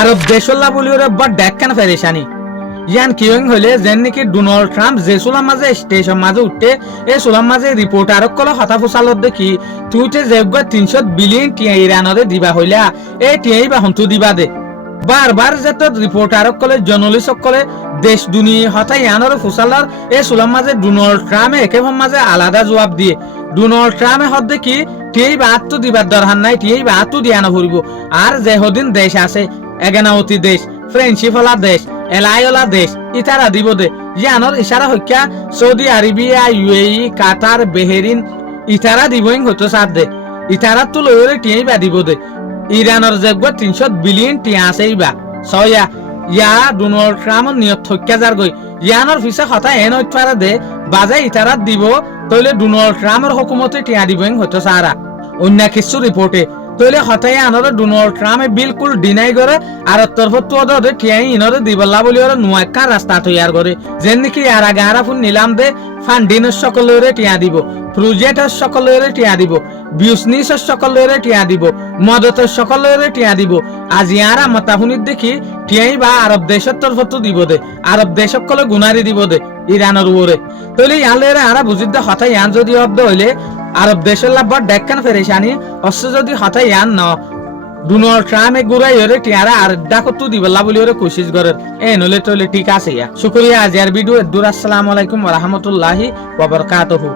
আরব দেশল্লা বলি ওরে বড় ডেক্কান ফেরেশানি ইয়ান কিয়ং হইলে যেন নাকি ডোনাল্ড ট্রাম্প যে সুলাম মাঝে স্টেশন মাঝে উঠতে এই সুলাম মাঝে রিপোর্টারক কল হতা ফুসালত দেখি তুইতে যেগ 300 বিলিয়ন টিয়া ইরানরে দিবা হইলা এই টিয়াই বা হন্তু দিবা দে বারবার যেত রিপোর্টারক কলে জার্নালিস্টক কলে দেশ দুনিয়া হতা ইয়ানর ফুসালার এই সুলাম মাঝে ডোনাল্ড ট্রাম্পে একেভাবে মাঝে আলাদা জবাব দিয়ে ডোনাল্ড ট্রাম্পে হদ দেখি টিয়াই বা আত্ম দিবার দরকার নাই টিয়াই বা আত্ম দিয়ানো ফুরিব আর যে হদিন দেশ আছে এগানাওতি দেশ ফ্রেন্ডশিপ হলা দেশ এলাইলা দেশ ইতারা দিব দে ইয়ানোর ইশারা হইকা সৌদি আরবিয়া ইউএই কাতার বেহেরিন ইতারা দিবইং হতো সাথ দে ইতারা তো লইরে টিয়াই বা দিব দে ইরানোর যেগ 300 বিলিয়ন টিয়া আছে ইবা সয়া ইয়া ডোনাল্ড ট্রাম্প নিয়ত হইকা যার গই ইয়ানোর ফিসা কথা এন হইতারা দে বাজে ইতারা দিব তইলে ডোনাল্ড ট্রাম্পের হুকুমতে টিয়া দিবইং হতো সারা অন্য কিছু রিপোর্টে তইলে হতাই আনরে ডোনাল্ড ট্রাম্পে বিলকুল ডিনাই করে আর তরফত তো ওদের টিয়াই ইনরে দিবল্লা বলি ওরা নুয়াক্কা রাস্তা তৈয়ার করে যেন নাকি আর আগে আর ফুন নিলাম দে ফান্ডিনের সকলেরে টিয়া দিব প্রজেক্টের সকলেরে টিয়া দিব বিজনেসের সকলেরে টিয়া দিব মদতের সকলেরে টিয়া দিব আজ ইয়ারা মতাহুনিত দেখি টিয়াই বা আরব দেশের তরফত দিব দে আরব দেশ সকলে গুনারি দিব দে ইরানের উপরে তইলে ইয়ালেরে আরা বুঝিত দে হতাই ইয়ান যদি অব্দ হইলে আরব দেশের লাভবার ডেক্কান ফেরেশানি অস্য যদি হতাই ইয়ান ন ডোনাল্ড ট্রাম্পে গুড়াই হরে টিয়ারা আর ডাকতু দিবল্লা বলি ওরে কোশিশ করে এ নলে তলে ঠিক আছে ইয়া শুকরিয়া আজ এর ভিডিও দূর আসসালামু আলাইকুম ওয়া রাহমাতুল্লাহি ওয়া বারাকাতুহু।